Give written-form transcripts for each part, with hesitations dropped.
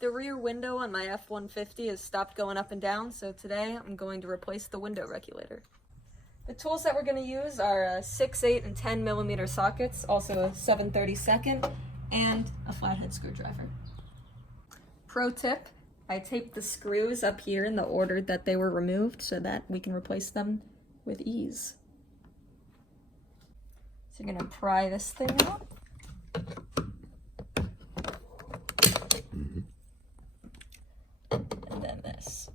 The rear window on my F-150 has stopped going up and down, so today I'm going to replace the window regulator. The tools that we're going to use are 6, 8, and 10 millimeter sockets, also a 7/32, and a flathead screwdriver. Pro tip, I taped the screws up here in the order that they were removed so that we can replace them with ease. So you're going to pry this thing out. And then this.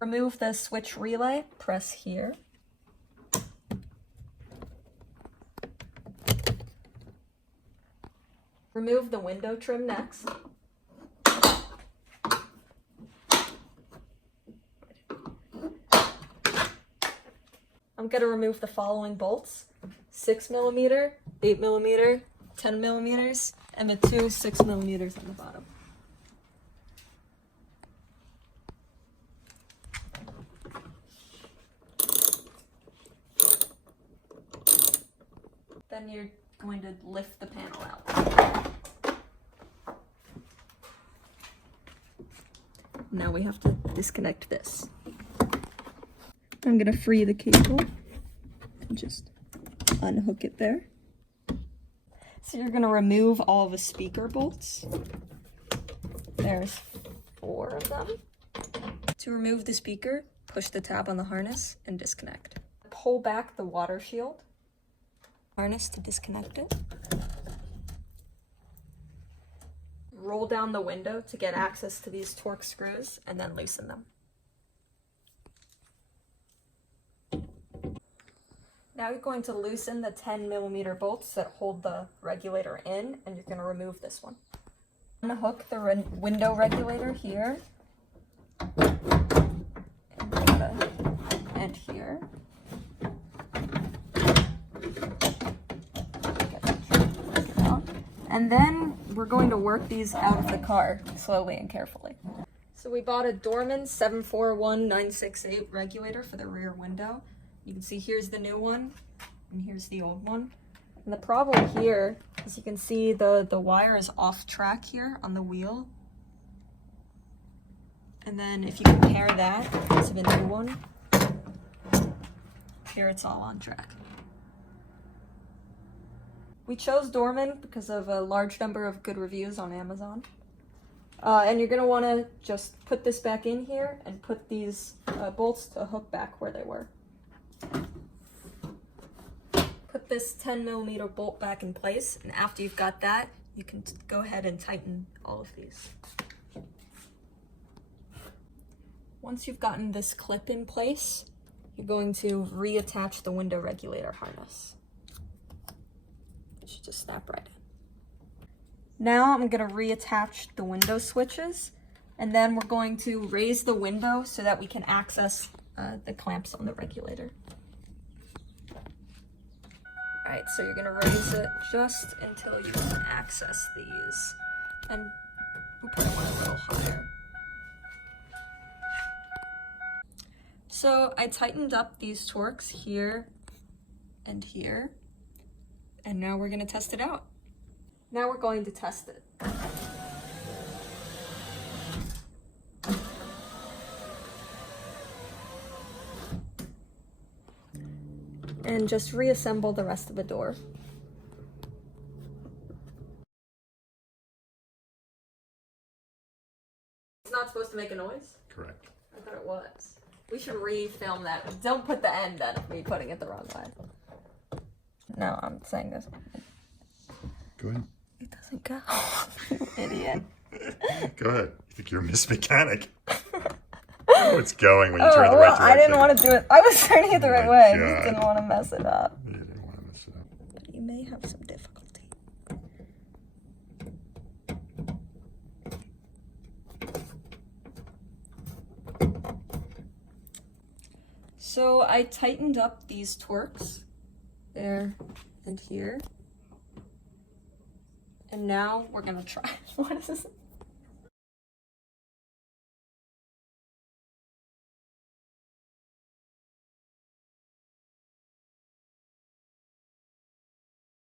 Remove the switch relay, press here. Remove the window trim next. I'm going to remove the following bolts: 6 millimeter, 8 millimeter, 10 millimeters, and the two 6 millimeters on the bottom. Then you're going to lift the panel out. Now we have to disconnect this. I'm gonna free the cable and just unhook it there. So you're gonna remove all the speaker bolts. There's 4 of them. To remove the speaker, push the tab on the harness and disconnect. Pull back the water shield harness to disconnect it. Roll down the window to get access to these torque screws and then loosen them. Now you're going to loosen the 10 millimeter bolts that hold the regulator in, and you're going to remove this one. Unhook the window regulator here, and here. And then we're going to work these out of the car slowly and carefully. So we bought a Dorman 741968 regulator for the rear window. You can see here's the new one, and here's the old one. And the problem here is you can see the wire is off track here on the wheel. And then if you compare that to the new one, here it's all on track. We chose Dorman because of a large number of good reviews on Amazon. And you're going to want to just put this back in here and put these bolts to hook back where they were. Put this 10 millimeter bolt back in place, and after you've got that, you can go ahead and tighten all of these. Once you've gotten this clip in place, you're going to reattach the window regulator harness. It should just snap right in. Now I'm going to reattach the window switches, and then we're going to raise the window so that we can access the clamps on the regulator. Alright, so you're going to raise it just until you can access these, and we'll put one a little higher. So I tightened up these torques here and here, and now we're going to test it out. Now we're going to test it. And just reassemble the rest of the door. It's not supposed to make a noise? Correct. I thought it was. We should re-film that. Don't put the end in of me putting it the wrong way. No, I'm saying this. Go ahead. It doesn't go. You idiot. Go ahead. You think you're a Miss Mechanic? Oh, it's going when you turn the right direction. I didn't want to do it. I was turning it the right way. I just didn't want to mess it up. You didn't want to mess it up. But you may have some difficulty. So I tightened up these torques there and here. And now we're gonna try. What is this?